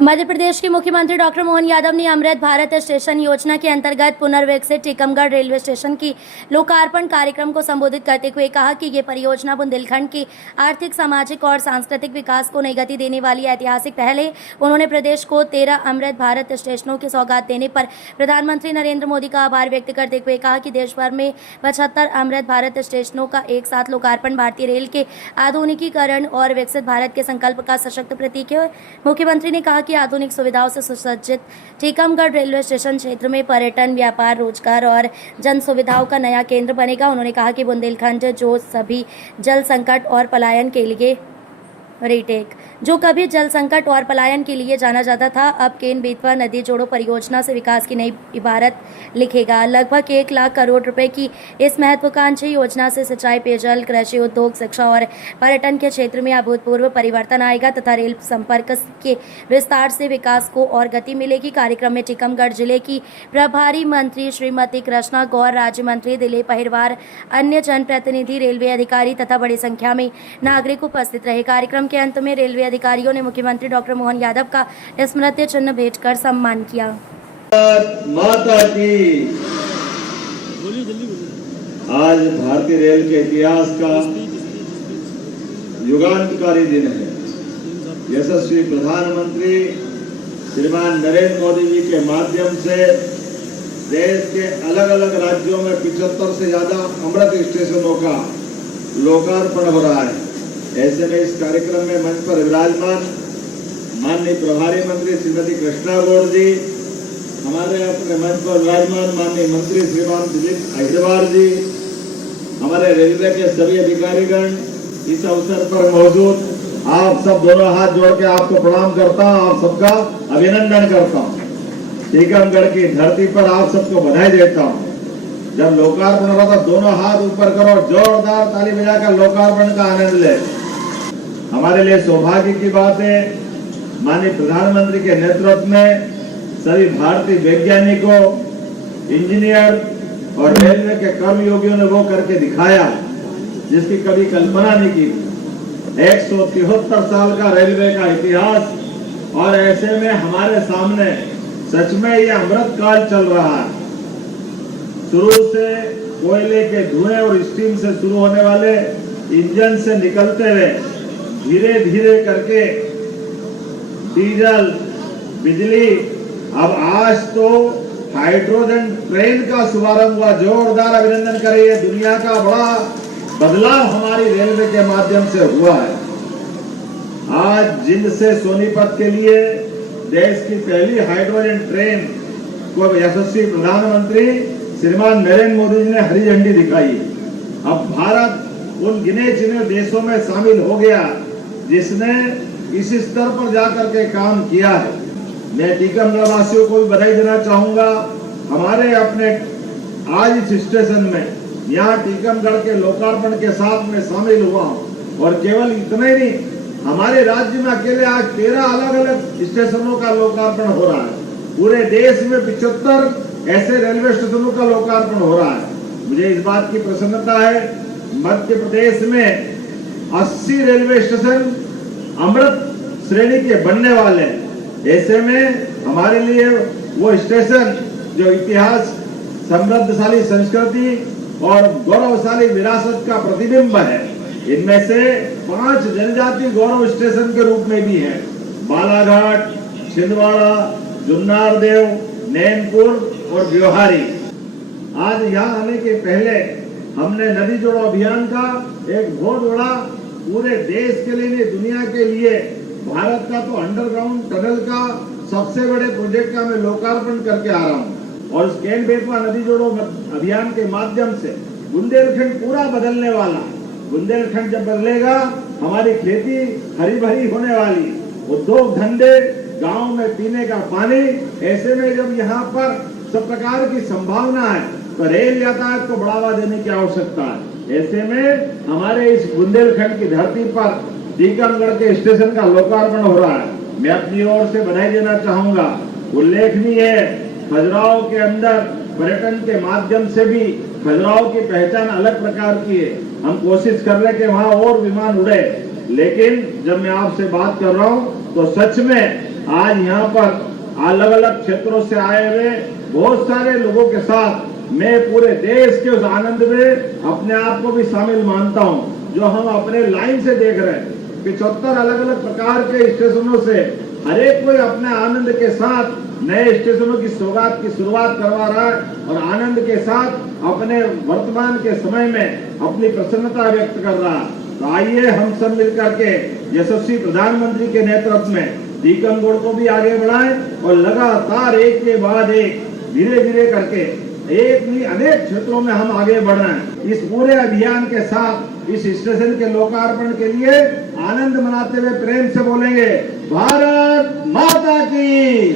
मध्य प्रदेश के मुख्यमंत्री डॉक्टर मोहन यादव ने अमृत भारत स्टेशन योजना के अंतर्गत पुनर्विकसित टीकमगढ़ रेलवे स्टेशन की लोकार्पण कार्यक्रम को संबोधित करते हुए कहा कि ये परियोजना बुंदेलखंड की आर्थिक, सामाजिक और सांस्कृतिक विकास को नई गति देने वाली ऐतिहासिक पहल है। उन्होंने प्रदेश को 13 अमृत भारत स्टेशनों की सौगात देने पर प्रधानमंत्री नरेंद्र मोदी का आभार व्यक्त करते हुए कहा कि देश भर में 75 अमृत भारत स्टेशनों का एक साथ लोकार्पण भारतीय रेल के आधुनिकीकरण और विकसित भारत के संकल्प का सशक्त प्रतीक है। मुख्यमंत्री ने कहा कि आधुनिक सुविधाओं से सुसज्जित टीकमगढ़ रेलवे स्टेशन क्षेत्र में पर्यटन, व्यापार, रोजगार और जन सुविधाओं का नया केंद्र बनेगा। उन्होंने कहा कि बुंदेलखंड जो सभी जल संकट और पलायन के लिए जाना जाता था, अब केन बेतवा नदी जोड़ो परियोजना से विकास की नई इबारत लिखेगा। लगभग 1 लाख करोड़ रुपए की इस महत्वाकांक्षी योजना से सिंचाई, पेयजल, कृषि, उद्योग, शिक्षा और पर्यटन के क्षेत्र में अभूतपूर्व परिवर्तन आएगा तथा रेल संपर्क के विस्तार से विकास को और गति मिलेगी। कार्यक्रम में टीकमगढ़ जिले की प्रभारी मंत्री श्रीमती कृष्णा गौर, राज्य मंत्री दिलीप अहिरवार, अन्य जनप्रतिनिधि, रेलवे अधिकारी तथा बड़ी संख्या में नागरिक उपस्थित रहे। कार्यक्रम के अंत में रेलवे अधिकारियों ने मुख्यमंत्री डॉक्टर मोहन यादव का स्मृति चिन्ह भेंट कर सम्मान किया। माता की आज भारतीय रेल के इतिहास का युगांतकारी दिन है। यशस्वी प्रधानमंत्री श्रीमान नरेंद्र मोदी जी के माध्यम से देश के अलग अलग राज्यों में 75 से ज्यादा अमृत स्टेशनों का लोकार्पण हो रहा है। ऐसे में इस कार्यक्रम में मंच पर विराजमान माननीय प्रभारी मंत्री श्रीमती कृष्णा गौर जी, हमारे अपने मंच पर विराजमान माननीय मंत्री श्रीमान दिलीप अहिरवार जी, हमारे रेलवे के सभी अधिकारीगण, इस अवसर पर मौजूद आप सब दोनों हाथ जोड़ के आपको प्रणाम करता हूँ, आप सबका अभिनंदन करता हूँ। टीकमगढ़ की धरती पर आप सबको बधाई देता हूँ। जब लोकार्पण हो रहा था, दोनों हाथ ऊपर करो, जोरदार ताली बजाकर लोकार्पण का आनंद ले। हमारे लिए सौभाग्य की बात है, माननीय प्रधानमंत्री के नेतृत्व में सभी भारतीय वैज्ञानिकों, इंजीनियर और रेलवे के कर्मयोगियों ने वो करके दिखाया जिसकी कभी कल्पना नहीं की। 173 साल का रेलवे का इतिहास, और ऐसे में हमारे सामने सच में ये अमृत काल चल रहा है। शुरू से कोयले के धुएं और स्टीम से शुरू होने वाले इंजन से निकलते हुए धीरे धीरे करके डीजल, बिजली, अब आज तो हाइड्रोजन ट्रेन का शुभारंभ हुआ। जोरदार अभिनंदन करिए। दुनिया का बड़ा बदलाव हमारी रेलवे के माध्यम से हुआ है। आज जिंद से सोनीपत के लिए देश की पहली हाइड्रोजन ट्रेन को यशस्वी प्रधानमंत्री श्रीमान नरेंद्र मोदी जी ने हरी झंडी दिखाई। अब भारत उन गिने चुने देशों में शामिल हो गया जिसने इस स्तर पर जाकर के काम किया है। मैं टीकमगढ़ वासियों को भी बधाई देना चाहूंगा। हमारे अपने आज इस स्टेशन में, यहाँ टीकमगढ़ के लोकार्पण के साथ में शामिल हुआ हूँ। और केवल इतना ही नहीं, हमारे राज्य में अकेले आज 13 अलग अलग स्टेशनों का लोकार्पण हो रहा है। पूरे देश में 75 ऐसे रेलवे स्टेशनों का लोकार्पण हो रहा है। मुझे इस बात की प्रसन्नता है, मध्य प्रदेश में 80 रेलवे स्टेशन अमृत श्रेणी के बनने वाले हैं। ऐसे में हमारे लिए वो स्टेशन जो इतिहास, समृद्धशाली संस्कृति और गौरवशाली विरासत का प्रतिबिंब है, इनमें से 5 जनजाति गौरव स्टेशन के रूप में भी हैं। बालाघाट, छिंदवाड़ा, जुन्नारदेव, नैनपुर और ब्योहारी। आज यहाँ आने के पहले हमने नदी जोड़ो अभियान का एक बहुत बड़ा पूरे देश के लिए, दुनिया के लिए, भारत का तो अंडरग्राउंड टनल का सबसे बड़े प्रोजेक्ट का मैं लोकार्पण करके आ रहा हूँ। और उस केन बेतवा नदी जोड़ो अभियान के माध्यम से बुंदेलखंड पूरा बदलने वाला। बुंदेलखंड जब बदलेगा, हमारी खेती हरी भरी होने वाली, उद्योग धंधे, गांव में पीने का पानी। ऐसे में जब यहाँ पर सब प्रकार की संभावना है तो रेल यातायात को बढ़ावा देने की आवश्यकता है। ऐसे में हमारे इस बुंदेलखंड की धरती पर टीकमगढ़ के स्टेशन का लोकार्पण हो रहा है। मैं अपनी ओर से बधाई देना चाहूंगा। उल्लेखनीय है, खजुराहो के अंदर पर्यटन के माध्यम से भी खजुराहो की पहचान अलग प्रकार की है। हम कोशिश कर रहे कि वहाँ और विमान उड़े, लेकिन जब मैं आपसे बात कर रहा हूँ तो सच में आज यहाँ पर अलग अलग क्षेत्रों से आए हुए बहुत सारे लोगों के साथ मैं पूरे देश के उस आनंद में अपने आप को भी शामिल मानता हूँ जो हम अपने लाइन से देख रहे हैं। 75 अलग अलग प्रकार के स्टेशनों से हर एक कोई अपने आनंद के साथ नए स्टेशनों की सौगात की शुरुआत करवा रहा है और आनंद के साथ अपने वर्तमान के समय में अपनी प्रसन्नता व्यक्त कर रहा है। तो आइए हम सब मिलकर के यशस्वी प्रधानमंत्री के नेतृत्व में टीकमगढ़ को भी आगे बढ़ाएं और लगातार एक के बाद एक धीरे धीरे करके एक नहीं अनेक क्षेत्रों में हम आगे बढ़ रहे हैं। इस पूरे अभियान के साथ इस स्टेशन के लोकार्पण के लिए आनंद मनाते हुए प्रेम से बोलेंगे भारत माता की।